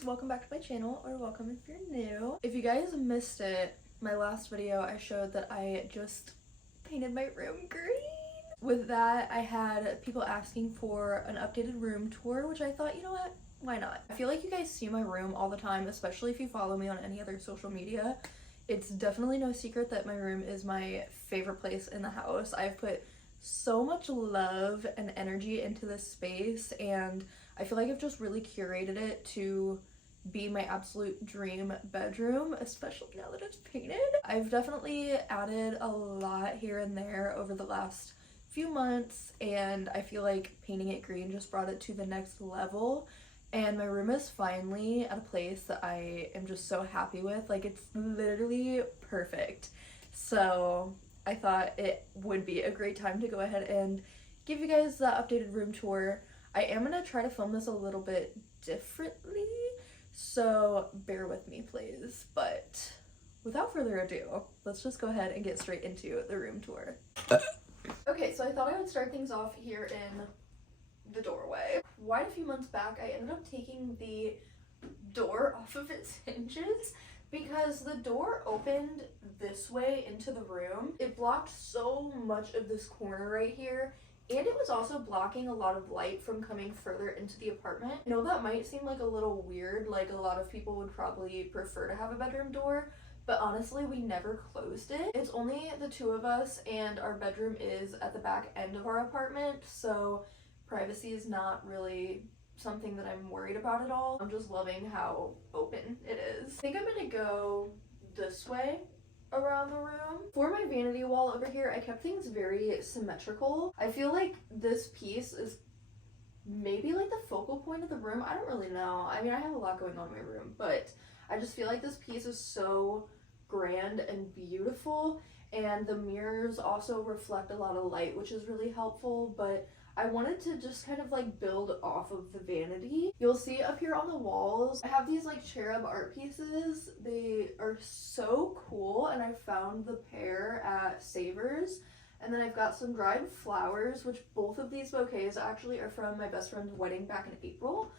friends, welcome back to my channel, or welcome if you're new. If you guys missed it, my last video I showed that I just painted my room green. With that, I had people asking for an updated room tour, which I thought, you know what, why not? I feel like you guys see my room all the time, especially if you follow me on any other social media. It's definitely no secret that my room is my favorite place in the house. I've put so much love and energy into this space, and I feel like I've just really curated it to be my absolute dream bedroom, especially now that it's painted. I've definitely added a lot here and there over the last few months, and I feel like painting it green just brought it to the next level. And my room is finally at a place that I am just so happy with. Like, it's literally perfect. So I thought it would be a great time to go ahead and give you guys the updated room tour. I am going to try to film this a little bit differently, so bear with me please. But without further ado, let's just go ahead and get straight into the room tour. Okay, so I thought I would start things off here in the doorway. Quite a few months back, I ended up taking the door off of its hinges because the door opened this way into the room. It blocked so much of this corner right here, and it was also blocking a lot of light from coming further into the apartment. I know that might seem like a little weird, like a lot of people would probably prefer to have a bedroom door, but honestly, we never closed it. It's only the two of us, and our bedroom is at the back end of our apartment, so privacy is not really something that I'm worried about at all. I'm just loving how open it is. I think I'm gonna go this way around the room. For my vanity wall over here, I kept things very symmetrical. I feel like this piece is maybe like the focal point of the room. I don't really know. I mean, I have a lot going on in my room, but I just feel like this piece is so grand and beautiful, and the mirrors also reflect a lot of light, which is really helpful. But I wanted to just kind of like build off of the vanity. You'll see up here on the walls, I have these like cherub art pieces. They are so cool, and I found the pair at Savers. And then I've got some dried flowers, which both of these bouquets actually are from my best friend's wedding back in April.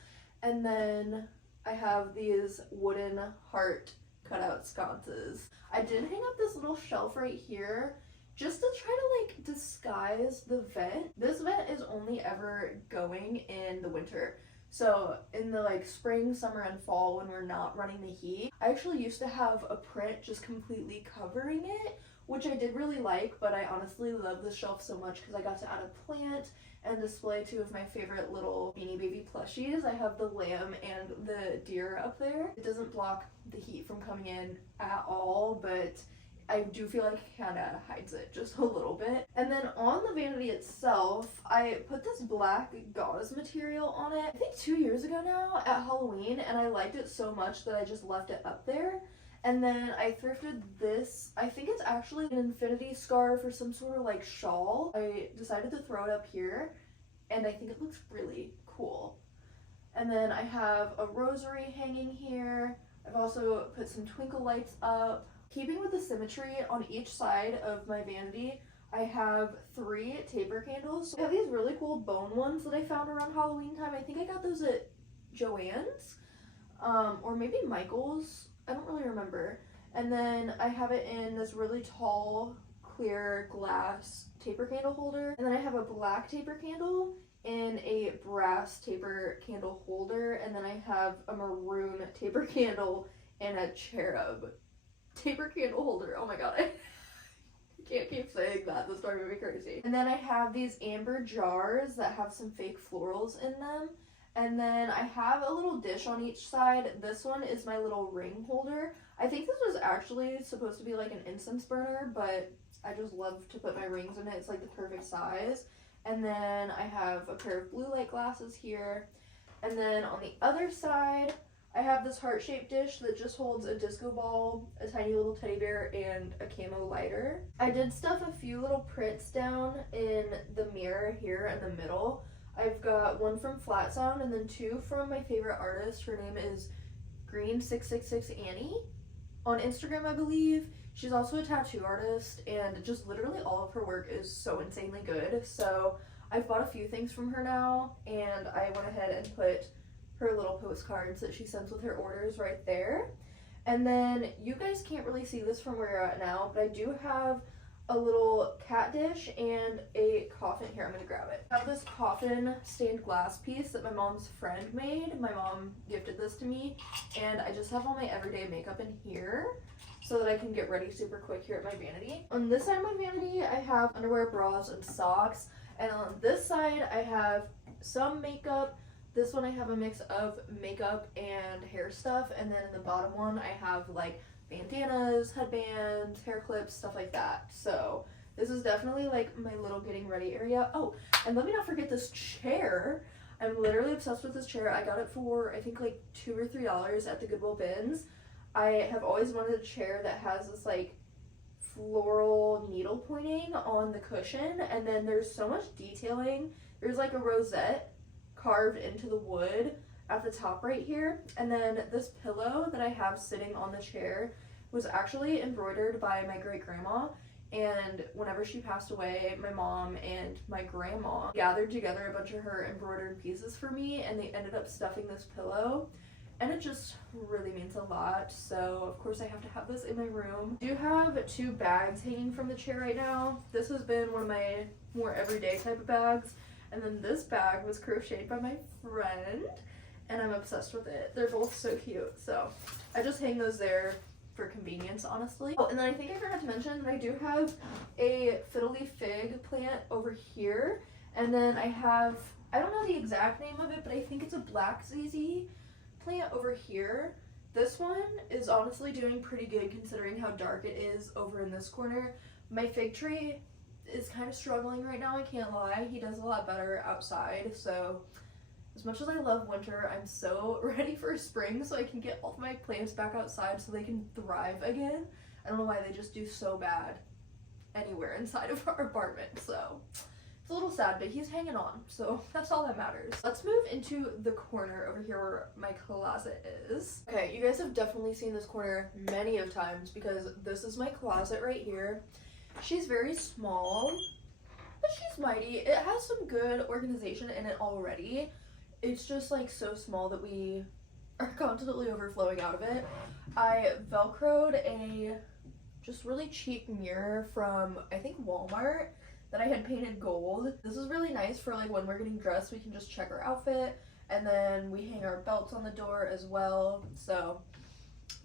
And then I have these wooden heart cutout sconces. I did hang up this little shelf right here just to try to like disguise the vent. This vent is only ever going in the winter. So in the like spring, summer, and fall when we're not running the heat, I actually used to have a print just completely covering it, which I did really like, but I honestly love this shelf so much because I got to add a plant and display two of my favorite little Beanie Baby plushies. I have the lamb and the deer up there. It doesn't block the heat from coming in at all, but I do feel like it kind of hides it just a little bit. And then on the vanity itself, I put this black gauze material on it, I think 2 years ago now at Halloween, and I liked it so much that I just left it up there. And then I thrifted this, I think it's actually an infinity scarf or some sort of like shawl. I decided to throw it up here, and I think it looks really cool. And then I have a rosary hanging here. I've also put some twinkle lights up. Keeping with the symmetry on each side of my vanity, I have 3 taper candles. I have these really cool bone ones that I found around Halloween time. I think I got those at Joann's, or maybe Michael's. I don't really remember. And then I have it in this really tall, clear glass taper candle holder. And then I have a black taper candle in a brass taper candle holder. And then I have a maroon taper candle in a cherub taper candle holder. Oh my god, I can't keep saying that. This story made me crazy. And then I have these amber jars that have some fake florals in them. And then I have a little dish on each side. This one is my little ring holder. I think this was actually supposed to be like an incense burner, but I just love to put my rings in it. It's like the perfect size. And then I have a pair of blue light glasses here. And then on the other side, I have this heart-shaped dish that just holds a disco ball, a tiny little teddy bear, and a camo lighter. I did stuff a few little prints down in the mirror here in the middle. I've got one from Flat Sound and then 2 from my favorite artist. Her name is Green666 Annie on Instagram, I believe. She's also a tattoo artist, and just literally all of her work is so insanely good. So I've bought a few things from her now, and I went ahead and put her little postcards that she sends with her orders right there. And then you guys can't really see this from where you're at now, but I do have a little cat dish and a coffin. Here, I'm gonna grab it. I have this coffin stained glass piece that my mom's friend made. My mom gifted this to me, and I just have all my everyday makeup in here so that I can get ready super quick here at my vanity. On this side of my vanity, I have underwear, bras, and socks. And on this side, I have some makeup. This one I have a mix of makeup and hair stuff. And then in the bottom one, I have like bandanas, headbands, hair clips, stuff like that. So this is definitely like my little getting ready area. Oh, and let me not forget this chair. I'm literally obsessed with this chair. I got it for I think like $2 or $3 at the Goodwill bins. I have always wanted a chair that has this like floral needle pointing on the cushion, and then there's so much detailing. There's like a rosette carved into the wood at the top right here, and then this pillow that I have sitting on the chair was actually embroidered by my great grandma, and whenever she passed away, my mom and my grandma gathered together a bunch of her embroidered pieces for me, and they ended up stuffing this pillow, and it just really means a lot. So of course I have to have this in my room. I do have 2 bags hanging from the chair right now. This has been one of my more everyday type of bags, and then this bag was crocheted by my friend, and I'm obsessed with it. They're both so cute, so I just hang those there for convenience, honestly. Oh, and then I think I forgot to mention that I do have a fiddly fig plant over here, and then I have, I don't know the exact name of it, but I think it's a black ZZ plant over here. This one is honestly doing pretty good considering how dark it is over in this corner. My fig tree is kind of struggling right now, I can't lie. He does a lot better outside, so as much as I love winter, I'm so ready for spring so I can get all of my plants back outside so they can thrive again. I don't know why they just do so bad anywhere inside of our apartment, so it's a little sad, but he's hanging on, so that's all that matters. Let's move into the corner over here where my closet is. Okay, you guys have definitely seen this corner many of times because this is my closet right here. She's very small, but she's mighty. It has some good organization in it already. It's just like so small that we are constantly overflowing out of it. I velcroed a just really cheap mirror from I think Walmart that I had painted gold. This is really nice for like when we're getting dressed, we can just check our outfit, and then we hang our belts on the door as well. So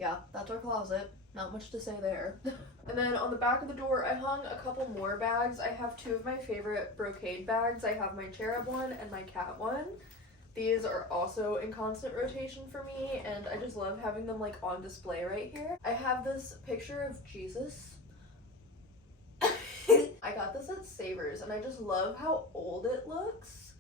yeah, that's our closet. Not much to say there. And then on the back of the door, I hung a couple more bags. I have 2 of my favorite brocade bags. I have my cherub one and my cat one. These are also in constant rotation for me, and I just love having them like on display right here. I have this picture of Jesus. I got this at Savers, and I just love how old it looks.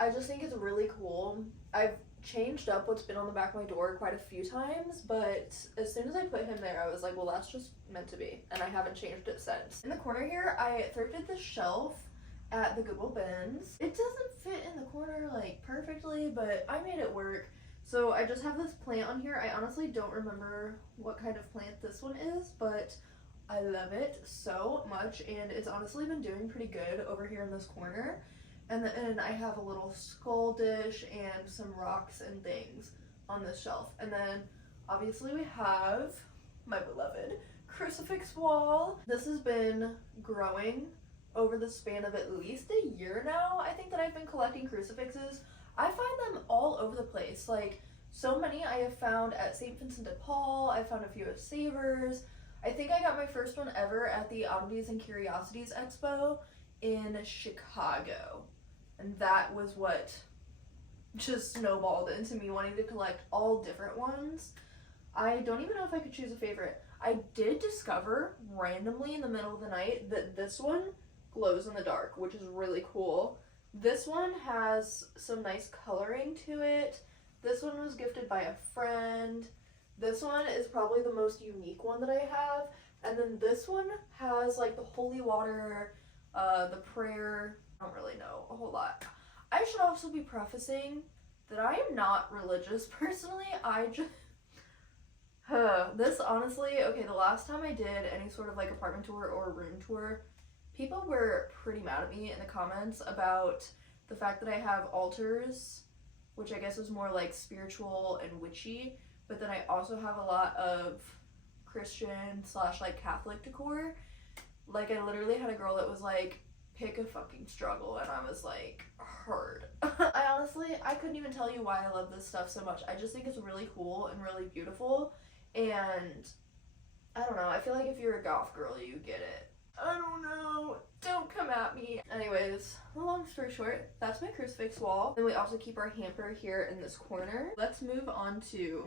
I just think it's really cool. I've changed up what's been on the back of my door quite a few times, but as soon as I put him there, I was like, well, that's just meant to be, and I haven't changed it since. In the corner here, I thrifted this shelf at the Goodwill bins. It doesn't fit in the corner like perfectly, but I made it work. So I just have this plant on here. I honestly don't remember what kind of plant this one is, but I love it so much, and it's honestly been doing pretty good over here in this corner. And then I have a little skull dish and some rocks and things on this shelf. And then obviously we have my beloved crucifix wall. This has been growing over the span of at least a year now. I think that I've been collecting crucifixes. I find them all over the place. Like, so many I have found at St. Vincent de Paul. I found a few at Savers. I think I got my first one ever at the Oddities and Curiosities Expo in Chicago. And that was what just snowballed into me wanting to collect all different ones. I don't even know if I could choose a favorite. I did discover randomly in the middle of the night that this one glows in the dark, which is really cool. This one has some nice coloring to it. This one was gifted by a friend. This one is probably the most unique one that I have. And then this one has like the holy water, the prayer. I don't really know a whole lot. I should also be prefacing that I am not religious personally. I just this honestly, okay, the last time I did any sort of like apartment tour or room tour, people were pretty mad at me in the comments about the fact that I have altars which I guess is more like spiritual and witchy. But then I also have a lot of Christian / like Catholic decor. Like I literally had a girl that was like, pick a fucking struggle, and I was like, heard. I couldn't even tell you why I love this stuff so much. I just think it's really cool and really beautiful, and I don't know, I feel like if you're a goth girl, you get it. I don't know, don't come at me. Anyways, long story short, that's my crucifix wall. Then we also keep our hamper here in this corner. Let's move on to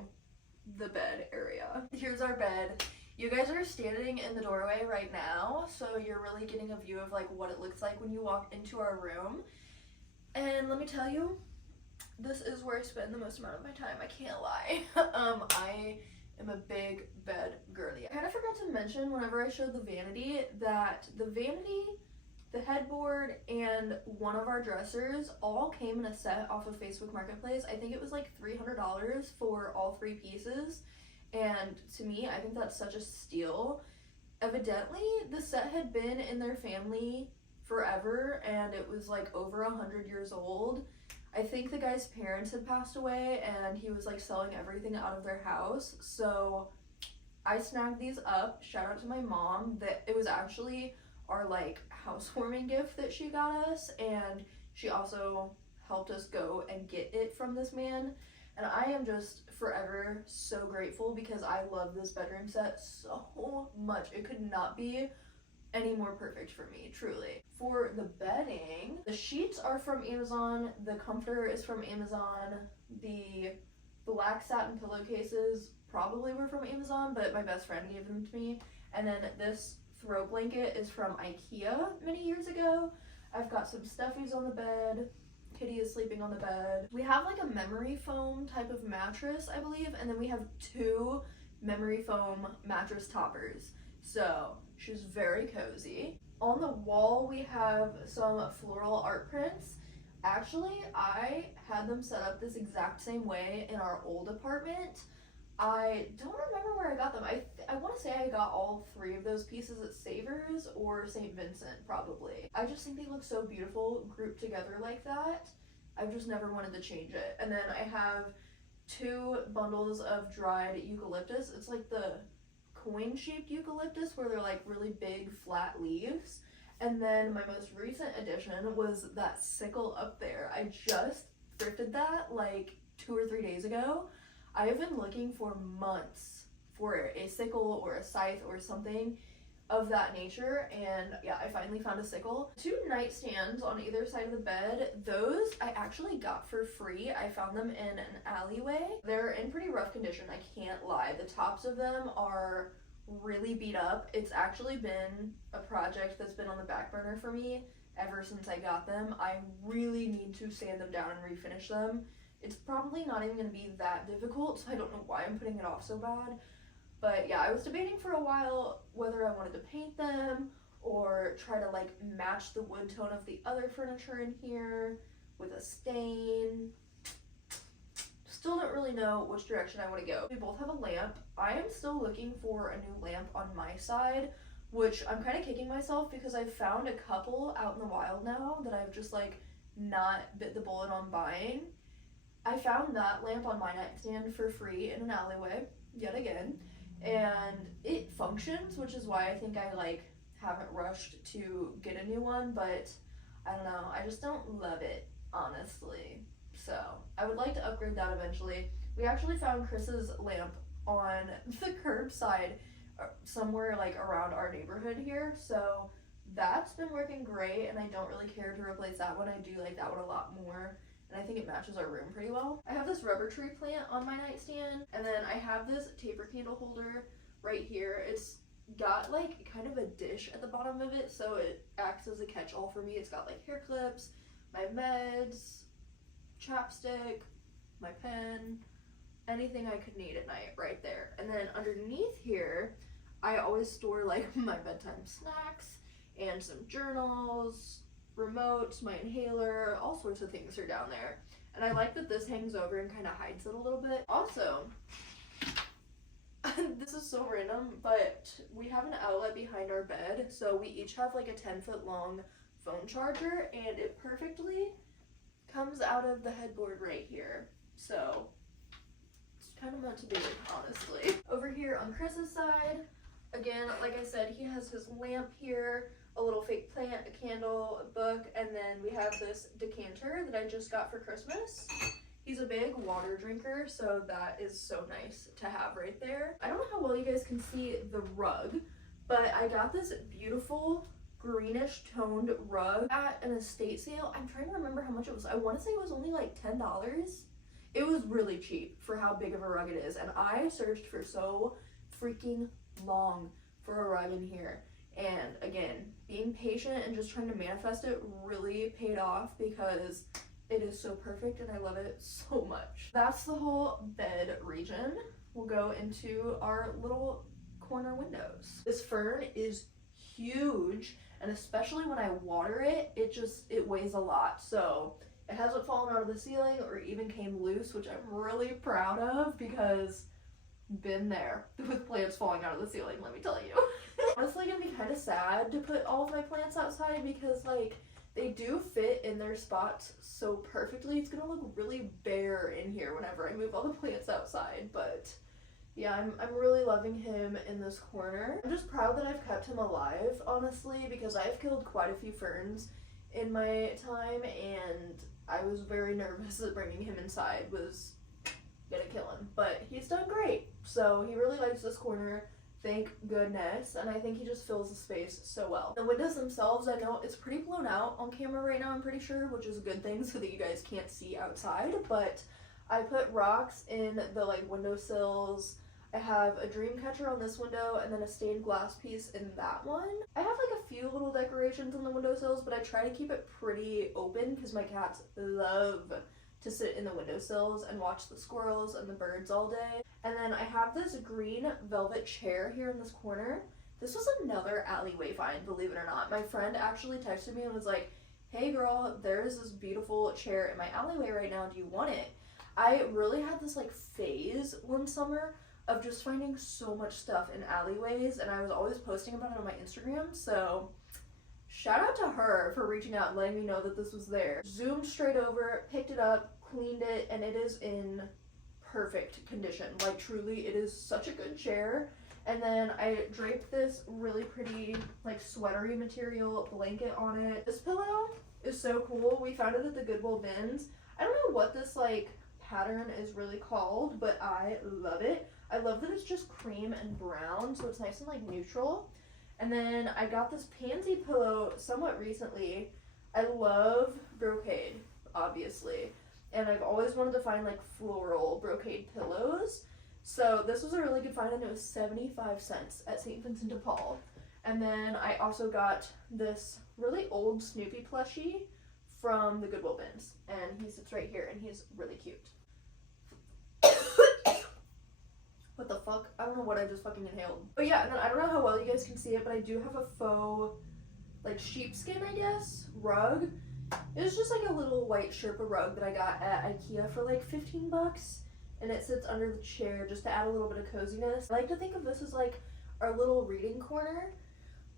the bed area. Here's our bed. You guys are standing in the doorway right now, so you're really getting a view of like what it looks like when you walk into our room. And let me tell you, this is where I spend the most amount of my time, I can't lie. I am a big bed girly. I kind of forgot to mention whenever I showed the vanity that the vanity, the headboard, and one of our dressers all came in a set off of Facebook Marketplace. I think it was like $300 for all 3 pieces. And to me, I think that's such a steal. Evidently, the set had been in their family forever, and it was like over 100 years old. I think the guy's parents had passed away, and he was like selling everything out of their house. So I snagged these up. Shout out to my mom. That it was actually our like housewarming gift that she got us, and she also helped us go and get it from this man. And I am just forever so grateful because I love this bedroom set so much. It could not be any more perfect for me, truly. For the bedding, the sheets are from Amazon, the comforter is from Amazon, the black satin pillowcases probably were from Amazon, but my best friend gave them to me. And then this throw blanket is from IKEA many years ago. I've got some stuffies on the bed. Kitty is sleeping on the bed. We have like a memory foam type of mattress, I believe, and then we have 2 memory foam mattress toppers. So she's very cozy. On the wall, we have some floral art prints. Actually, I had them set up this exact same way in our old apartment. I don't remember where I got them. I want to say I got all 3 of those pieces at Savers or St. Vincent, probably. I just think they look so beautiful grouped together like that. I've just never wanted to change it. And then I have 2 bundles of dried eucalyptus. It's like the coin-shaped eucalyptus where they're like really big flat leaves. And then my most recent addition was that sickle up there. I just thrifted that like 2 or 3 days ago. I have been looking for months for a sickle or a scythe or something of that nature, and yeah, I finally found a sickle. 2 nightstands on either side of the bed. Those I actually got for free. I found them in an alleyway. They're in pretty rough condition, I can't lie. The tops of them are really beat up. It's actually been a project that's been on the back burner for me ever since I got them. I really need to sand them down and refinish them. It's probably not even going to be that difficult, so I don't know why I'm putting it off so bad. But yeah, I was debating for a while whether I wanted to paint them or try to like match the wood tone of the other furniture in here with a stain. Still don't really know which direction I want to go. We both have a lamp. I am still looking for a new lamp on my side, which I'm kind of kicking myself because I've found a couple out in the wild now that I've just like not bit the bullet on buying. I found that lamp on my nightstand for free in an alleyway, yet again, and it functions, which is why I think I like haven't rushed to get a new one, but I don't know, I just don't love it, honestly. So I would like to upgrade that eventually. We actually found Chris's lamp on the curbside somewhere like around our neighborhood here, so that's been working great, and I don't really care to replace that one. I do like that one a lot more, and I think it matches our room pretty well. I have this rubber tree plant on my nightstand, and then I have this taper candle holder right here. It's got like kind of a dish at the bottom of it, so it acts as a catch-all for me. It's got like hair clips, my meds, chapstick, my pen, anything I could need at night right there. And then underneath here, I always store like my bedtime snacks and some journals, remote, my inhaler, all sorts of things are down there. And I like that this hangs over and kind of hides it a little bit. Also, this is so random, but we have an outlet behind our bed, so we each have like a 10-foot long phone charger, and it perfectly comes out of the headboard right here. So it's kind of meant to be, honestly. Over here on Chris's side, again, like I said, he has his lamp here, a little fake plant, a candle, a book, and then we have this decanter that I just got for Christmas. He's a big water drinker, so that is so nice to have right there. I don't know how well you guys can see the rug, but I got this beautiful greenish toned rug at an estate sale. I'm trying to remember how much it was. I want to say it was only like $10. It was really cheap for how big of a rug it is, and I searched for so freaking long for a rug in here. And again, being patient and just trying to manifest it really paid off because it is so perfect and I love it so much. That's the whole bed region. We'll go into our little corner windows. This fern is huge, and especially when I water it, it weighs a lot. So it hasn't fallen out of the ceiling or even came loose, which I'm really proud of because been there with plants falling out of the ceiling, let me tell you. Honestly, gonna be kind of sad to put all of my plants outside because like they do fit in their spots so perfectly. It's gonna look really bare in here whenever I move all the plants outside, but yeah, I'm really loving him in this corner. I'm just proud that I've kept him alive, honestly, because I've killed quite a few ferns in my time, and I was very nervous that bringing him inside was gonna kill him, but he's done great. So he really likes this corner, thank goodness, and I think he just fills the space so well. The windows themselves, I know it's pretty blown out on camera right now, I'm pretty sure, which is a good thing so that you guys can't see outside, but I put rocks in the like windowsills. I have a dream catcher on this window and then a stained glass piece in that one. I have like a few little decorations on the windowsills, but I try to keep it pretty open because my cats love to sit in the windowsills and watch the squirrels and the birds all day. And then I have this green velvet chair here in this corner. This was another alleyway find, believe it or not. My friend actually texted me and was like, hey girl, there's this beautiful chair in my alleyway right now, do you want it? I really had this like phase one summer of just finding so much stuff in alleyways, and I was always posting about it on my Instagram, so shout out to her for reaching out and letting me know that this was there. Zoomed straight over, picked it up, cleaned it, and it is in perfect condition. Like truly, it is such a good chair. And then I draped this really pretty like sweatery material blanket on it. This pillow is so cool. We found it at the Goodwill bins. I don't know what this like pattern is really called, but I love it. I love that it's just cream and brown, so it's nice and like neutral. And then I got this pansy pillow somewhat recently. I love brocade, obviously, and I've always wanted to find like floral brocade pillows. So this was a really good find, and it was 75 cents at St. Vincent de Paul. And then I also got this really old Snoopy plushie from the Goodwill bins, and he sits right here, and he's really cute. What the fuck? I don't know what I just fucking inhaled. But yeah, and then I don't know how well you guys can see it, but I do have a faux, like sheepskin, I guess, rug. It's just like a little white Sherpa rug that I got at IKEA for like 15 bucks. And it sits under the chair just to add a little bit of coziness. I like to think of this as like our little reading corner,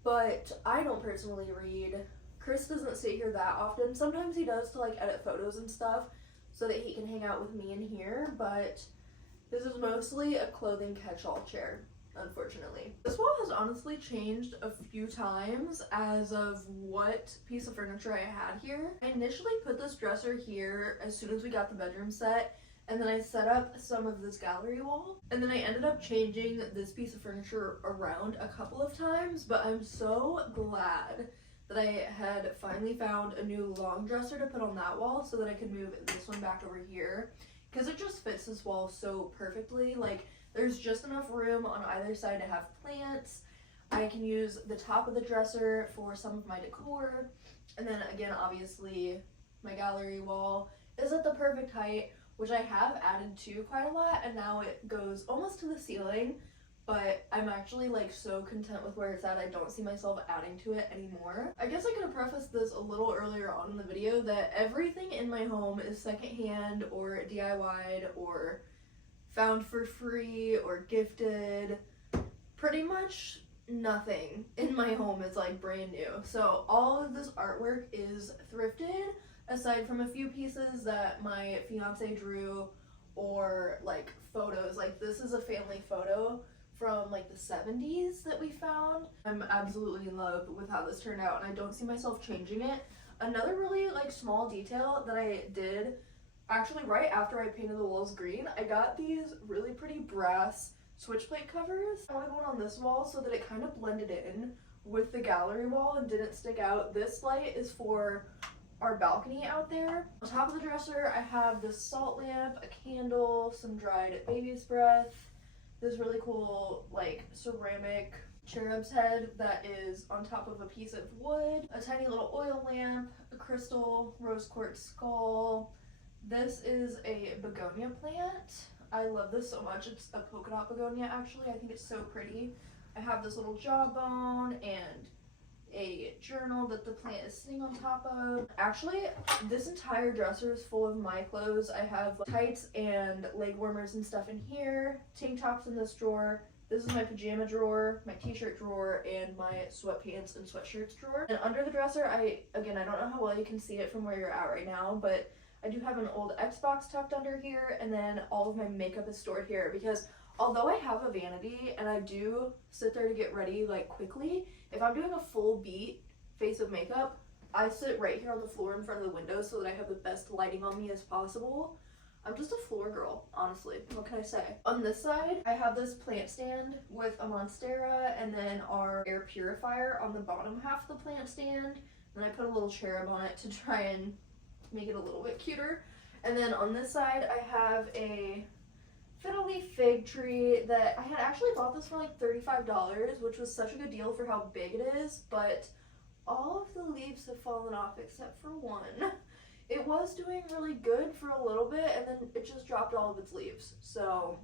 but I don't personally read. Chris doesn't sit here that often. Sometimes he does to like edit photos and stuff so that he can hang out with me in here, but this is mostly a clothing catch-all chair, unfortunately. This wall has honestly changed a few times as of what piece of furniture I had here. I initially put this dresser here as soon as we got the bedroom set, and then I set up some of this gallery wall, and then I ended up changing this piece of furniture around a couple of times, but I'm so glad that I had finally found a new long dresser to put on that wall so that I could move this one back over here, because it just fits this wall so perfectly. Like, there's just enough room on either side to have plants. I can use the top of the dresser for some of my decor, and then again, obviously, my gallery wall is at the perfect height, which I have added to quite a lot, and now it goes almost to the ceiling, but I'm actually like so content with where it's at. I don't see myself adding to it anymore. I guess I could have prefaced this a little earlier on in the video that everything in my home is secondhand or DIY'd or found for free or gifted. Pretty much nothing in my home is like brand new. So all of this artwork is thrifted. aside from a few pieces that my fiance drew or like photos. Like this is a family photo from like the 70s that we found. I'm absolutely in love with how this turned out and I don't see myself changing it. Another really like small detail that I did actually right after I painted the walls green, I got these really pretty brass switch plate covers. I wanted one on this wall so that it kind of blended in with the gallery wall and didn't stick out. This light is for our balcony out there. On top of the dresser, I have this salt lamp, a candle, some dried baby's breath, this really cool like ceramic cherub's head that is on top of a piece of wood, a tiny little oil lamp, a crystal rose quartz skull. This is a begonia plant. I love this so much. It's a polka dot begonia actually. I think it's so pretty. I have this little jawbone and a journal that the plant is sitting on top of. Actually, this entire dresser is full of my clothes. I have tights and leg warmers and stuff in here, tank tops in this drawer. This is my pajama drawer, my t-shirt drawer, and my sweatpants and sweatshirts drawer. And under the dresser, I don't know how well you can see it from where you're at right now, but I do have an old Xbox tucked under here, and then all of my makeup is stored here because although I have a vanity and I do sit there to get ready like quickly, if I'm doing a full beat face of makeup, I sit right here on the floor in front of the window so that I have the best lighting on me as possible. I'm just a floor girl, honestly. What can I say? On this side, I have this plant stand with a monstera and then our air purifier on the bottom half of the plant stand. And I put a little cherub on it to try and make it a little bit cuter. And then on this side, I have a fiddle leaf fig tree that I had actually bought this for like $35, which was such a good deal for how big it is, but all of the leaves have fallen off except for one. It was doing really good for a little bit and then it just dropped all of its leaves. So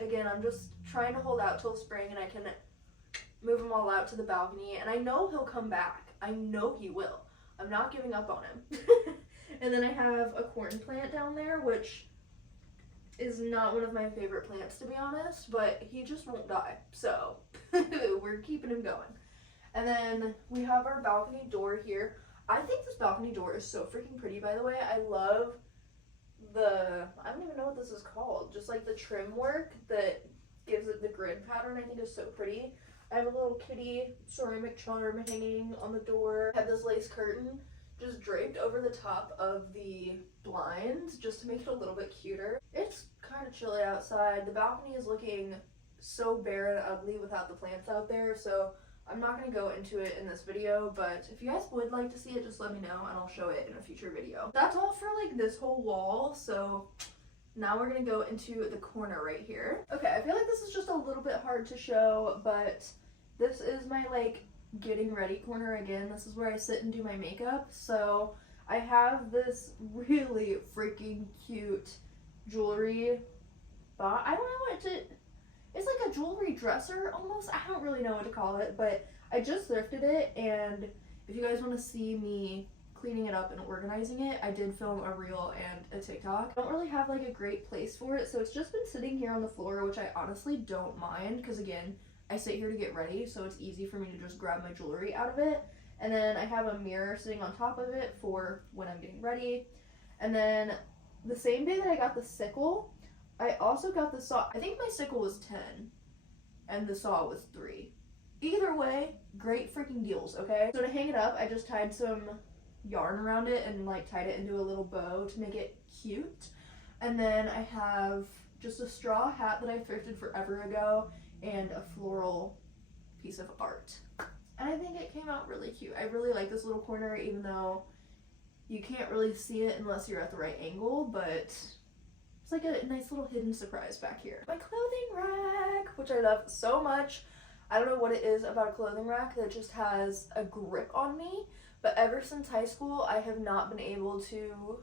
again, I'm just trying to hold out till spring and I can move him all out to the balcony, and I know he'll come back. I know he will. I'm not giving up on him. And then I have a corn plant down there, which is not one of my favorite plants to be honest, but he just won't die, so we're keeping him going. And then we have our balcony door here. I think this balcony door is so freaking pretty, by the way. I love I don't even know what this is called, just like the trim work that gives it the grid pattern. I think is so pretty. I have a little kitty ceramic charm hanging on the door. I have this lace curtain just draped over the top of the blinds just to make it a little bit cuter. It's kind of chilly outside. The balcony is looking so bare and ugly without the plants out there, so I'm not going to go into it in this video, but if you guys would like to see it, just let me know and I'll show it in a future video. That's all for like this whole wall, so now we're going to go into the corner right here. Okay, I feel like this is just a little bit hard to show, but this is my like getting ready corner again. This is where I sit and do my makeup. So I have this really freaking cute jewelry box. I don't know it's like a jewelry dresser almost. I don't really know what to call it, but I just thrifted it, and if you guys want to see me cleaning it up and organizing it, I did film a reel and a TikTok. I don't really have like a great place for it, so it's just been sitting here on the floor, which I honestly don't mind because again, I sit here to get ready, so it's easy for me to just grab my jewelry out of it. And then I have a mirror sitting on top of it for when I'm getting ready. And then the same day that I got the sickle, I also got the saw. I think my sickle was 10 and the saw was 3. Either way, great freaking deals, okay? So to hang it up, I just tied some yarn around it and like tied it into a little bow to make it cute. And then I have just a straw hat that I thrifted forever ago and a floral piece of art. And I think it came out really cute. I really like this little corner, even though you can't really see it unless you're at the right angle, but it's like a nice little hidden surprise back here. My clothing rack, which I love so much. I don't know what it is about a clothing rack that just has a grip on me, but ever since high school, I have not been able to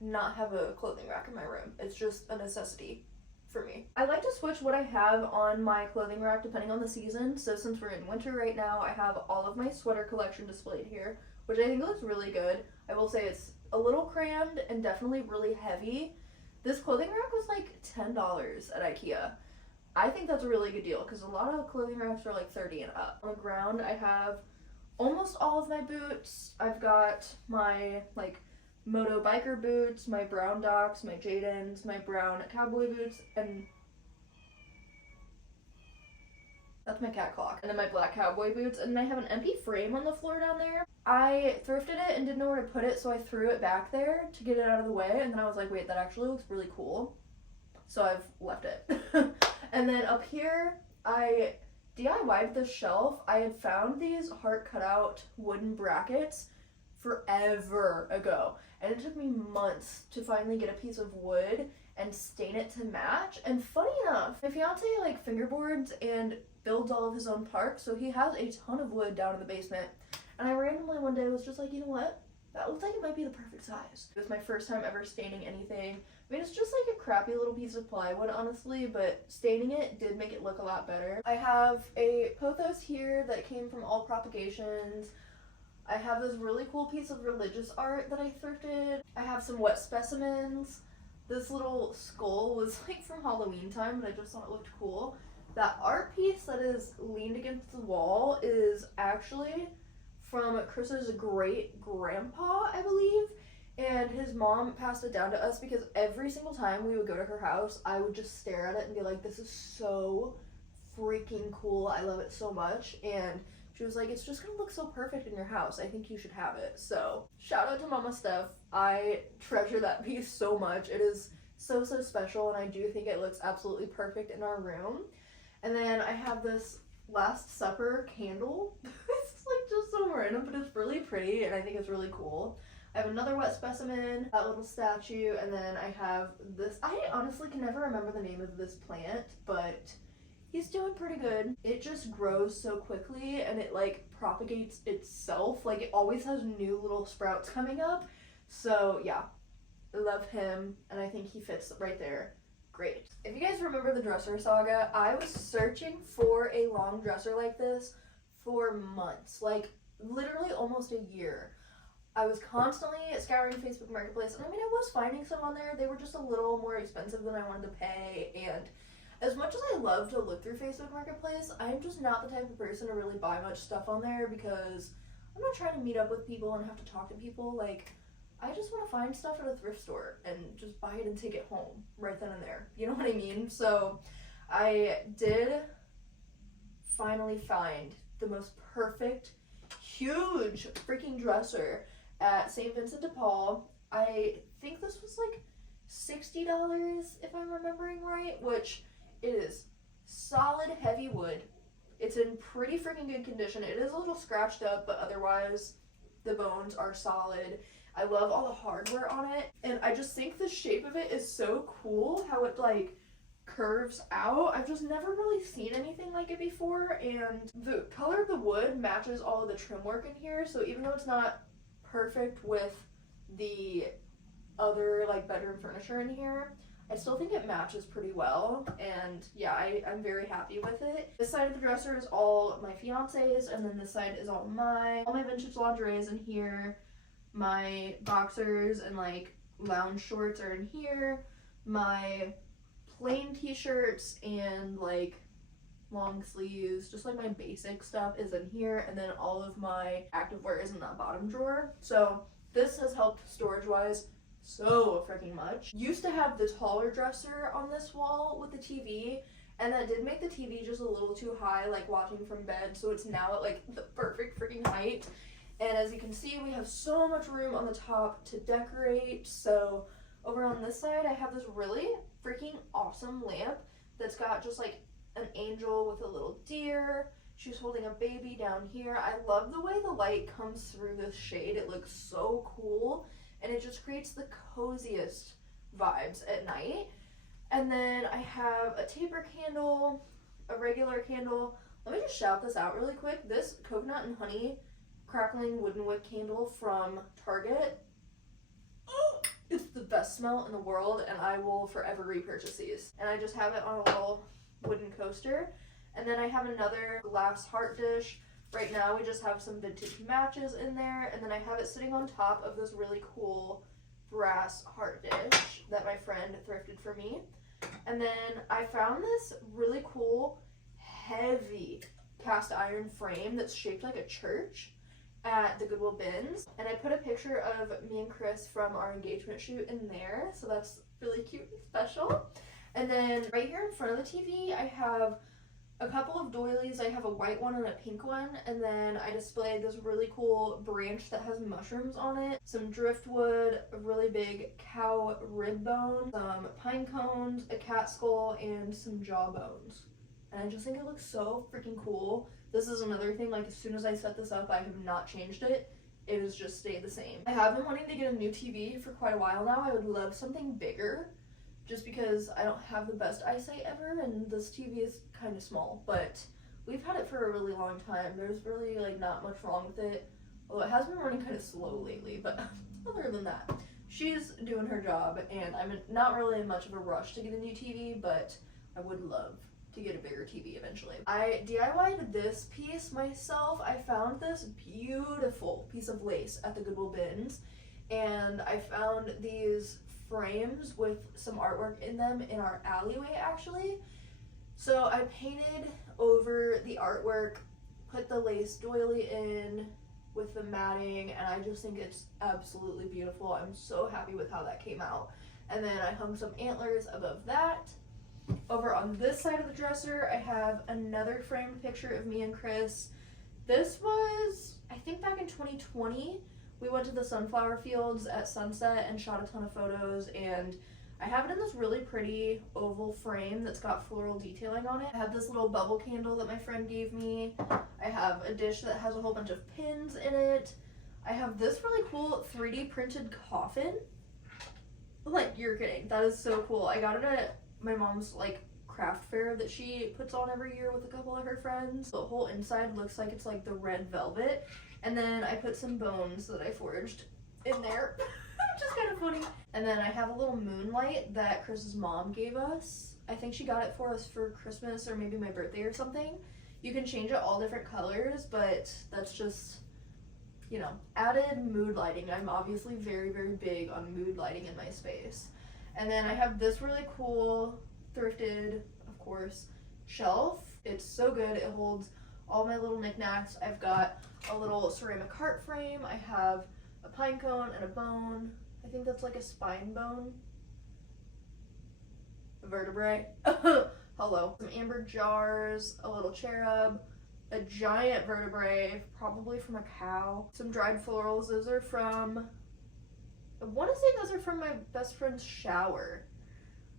not have a clothing rack in my room. It's just a necessity for me. I like to switch what I have on my clothing rack depending on the season. So since we're in winter right now, I have all of my sweater collection displayed here, which I think looks really good. I will say it's a little crammed and definitely really heavy. This clothing rack was like $10 at IKEA. I think that's a really good deal because a lot of clothing racks are like 30 and up. On the ground, I have almost all of my boots. I've got my like Moto biker boots, my brown Docs, my Jadens, my brown cowboy boots, and that's my cat clock. And then my black cowboy boots, and I have an empty frame on the floor down there. I thrifted it and didn't know where to put it, so I threw it back there to get it out of the way, and then I was like, wait, that actually looks really cool. So I've left it. And then up here, I DIY'd this shelf. I had found these heart cutout wooden brackets forever ago, and it took me months to finally get a piece of wood and stain it to match. And funny enough, my fiance like fingerboards and builds all of his own parts, so he has a ton of wood down in the basement. And I randomly one day was just like, you know what? That looks like it might be the perfect size. It was my first time ever staining anything. I mean, it's just like a crappy little piece of plywood, honestly, but staining it did make it look a lot better. I have a pothos here that came from All Propagations. I have this really cool piece of religious art that I thrifted. I have some wet specimens. This little skull was like from Halloween time, but I just thought it looked cool. That art piece that is leaned against the wall is actually from Chris's great grandpa, I believe. And his mom passed it down to us because every single time we would go to her house, I would just stare at it and be like, this is so freaking cool. I love it so much. And she was like, it's just gonna look so perfect in your house. I think you should have it. So shout out to Mama Steph. I treasure that piece so much. It is so, so special, and I do think it looks absolutely perfect in our room. And then I have this Last Supper candle. It's like just so random, but it's really pretty, and I think it's really cool. I have another wet specimen, that little statue, and then I have this. I honestly can never remember the name of this plant, but he's doing pretty good. It just grows so quickly, and it like propagates itself. Like it always has new little sprouts coming up. So yeah, I love him, and I think he fits right there. Great. If you guys remember the dresser saga, I was searching for a long dresser like this for months, like literally almost a year. I was constantly scouring Facebook Marketplace, and I mean, I was finding some on there. They were just a little more expensive than I wanted to pay, and as much as I love to look through Facebook Marketplace, I'm just not the type of person to really buy much stuff on there because I'm not trying to meet up with people and have to talk to people. Like, I just want to find stuff at a thrift store and just buy it and take it home right then and there. You know what I mean? So I did finally find the most perfect, huge freaking dresser at St. Vincent de Paul. I think this was like $60 if I'm remembering right, which it is solid heavy wood. It's in pretty freaking good condition. It is a little scratched up, but otherwise the bones are solid. I love all the hardware on it, and I just think the shape of it is so cool, how it like curves out. I've just never really seen anything like it before, and the color of the wood matches all of the trim work in here, so even though it's not perfect with the other like bedroom furniture in here, I still think it matches pretty well, and yeah, I'm very happy with it. This side of the dresser is all my fiance's, and then this side is all mine. All my vintage lingerie is in here. My boxers and like lounge shorts are in here. My plain t-shirts and like long sleeves, just like my basic stuff is in here, and then all of my activewear is in that bottom drawer. So this has helped storage wise so freaking much. Used to have the taller dresser on this wall with the TV, and that did make the TV just a little too high, like watching from bed, so it's now at like the perfect freaking height. And as you can see, we have so much room on the top to decorate. So over on this side, I have this really freaking awesome lamp that's got just like an angel with a little deer. She's holding a baby down here. I love the way the light comes through this shade. It looks so cool, and it just creates the coziest vibes at night. And then I have a taper candle, a regular candle. Let me just shout this out really quick. This coconut and honey crackling wooden wick candle from Target. It's the best smell in the world, and I will forever repurchase these. And I just have it on a little wooden coaster. And then I have another glass heart dish. Right now we just have some vintage matches in there, and then I have it sitting on top of this really cool brass heart dish that my friend thrifted for me. And then I found this really cool heavy cast iron frame that's shaped like a church, at the Goodwill bins, and I put a picture of me and Chris from our engagement shoot in there, so that's really cute and special. And then right here in front of the TV, I have a couple of doilies. I have a white one and a pink one, and then I displayed this really cool branch that has mushrooms on it, some driftwood, a really big cow rib bone, some pine cones, a cat skull, and some jaw bones. And I just think it looks so freaking cool. This is another thing, like as soon as I set this up, I have not changed it. It has just stayed the same. I have been wanting to get a new TV for quite a while now. I would love something bigger, just because I don't have the best eyesight ever, and this TV is kind of small, but we've had it for a really long time. There's really like not much wrong with it, although it has been running kind of slow lately, but other than that, she's doing her job, and I'm not really in much of a rush to get a new TV, but I would love to get a bigger TV eventually. I DIY'd this piece myself. I found this beautiful piece of lace at the Goodwill bins, and I found these frames with some artwork in them in our alleyway actually. So I painted over the artwork, put the lace doily in with the matting, and I just think it's absolutely beautiful. I'm so happy with how that came out. And then I hung some antlers above that. Over on this side of the dresser, I have another framed picture of me and Chris. This was, I think, back in 2020. We went to the sunflower fields at sunset and shot a ton of photos, and I have it in this really pretty oval frame that's got floral detailing on it. I have this little bubble candle that my friend gave me. I have a dish that has a whole bunch of pins in it. I have this really cool 3D printed coffin. Like, you're kidding. That is so cool. I got it at my mom's like craft fair that she puts on every year with a couple of her friends. The whole inside looks like it's like the red velvet. And then I put some bones that I forged in there, which is kind of funny. And then I have a little moonlight that Chris's mom gave us. I think she got it for us for Christmas or maybe my birthday or something. You can change it all different colors, but that's just, you know, added mood lighting. I'm obviously very, very big on mood lighting in my space. And then I have this really cool, thrifted, of course, shelf. It's so good. It holds all my little knickknacks. I've got a little ceramic heart frame. I have a pine cone and a bone. I think that's like a spine bone. A vertebrae. Hello. Some amber jars, a little cherub, a giant vertebrae, probably from a cow. Some dried florals. Those are from, I want to say those are from my best friend's shower,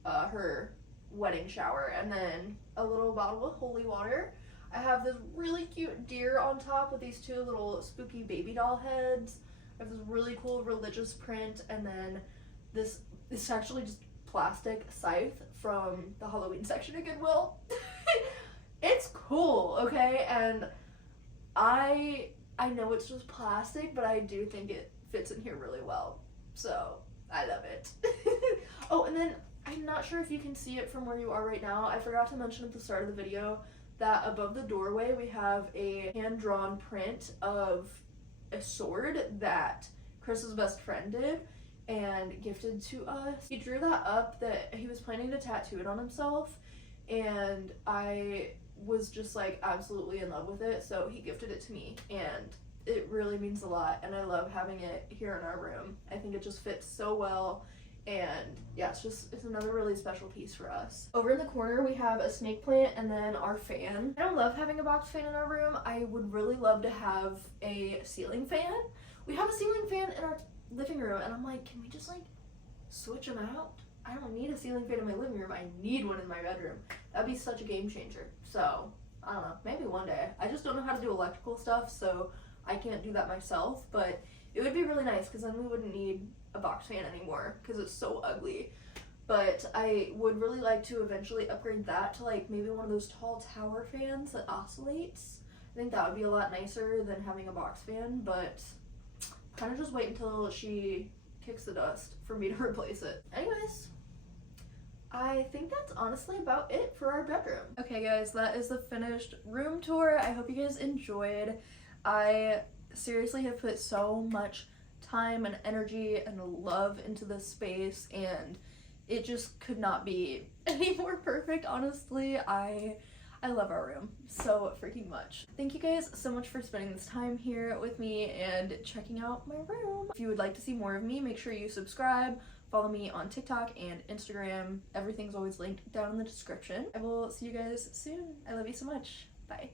her wedding shower. And then a little bottle of holy water. I have this really cute deer on top with these two little spooky baby doll heads. I have this really cool religious print, and then this is actually just plastic scythe from the Halloween section of Goodwill. It's cool, okay? And I know it's just plastic, but I do think it fits in here really well. So, I love it. Oh, and then I'm not sure if you can see it from where you are right now. I forgot to mention at the start of the video that above the doorway we have a hand-drawn print of a sword that Chris's best friend did and gifted to us. He drew that up that he was planning to tattoo it on himself, and I was just like absolutely in love with it, so he gifted it to me, and it really means a lot, and I love having it here in our room. I think it just fits so well. And yeah, it's another really special piece for us. Over in the corner we have a snake plant and then our fan. I don't love having a box fan in our room. I would really love to have a ceiling fan. We have a ceiling fan in our living room, and I'm like, can we just like switch them out? I don't need a ceiling fan in my living room. I need one in my bedroom. That'd be such a game changer. So I don't know, maybe one day. I just don't know how to do electrical stuff, so I can't do that myself, but it would be really nice because then we wouldn't need a box fan anymore because it's so ugly. But I would really like to eventually upgrade that to like maybe one of those tall tower fans that oscillates. I think that would be a lot nicer than having a box fan, but kind of just wait until she kicks the dust for me to replace it. Anyways, I think that's honestly about it for our bedroom. Okay guys, that is the finished room tour. I hope you guys enjoyed. I seriously have put so much time and energy and love into this space, and it just could not be any more perfect, honestly. I I love our room so freaking much. Thank you guys so much for spending this time here with me and checking out my room. If you would like to see more of me, make sure you subscribe, follow me on TikTok and Instagram. Everything's always linked down in the description. I will see you guys soon. I love you so much. Bye.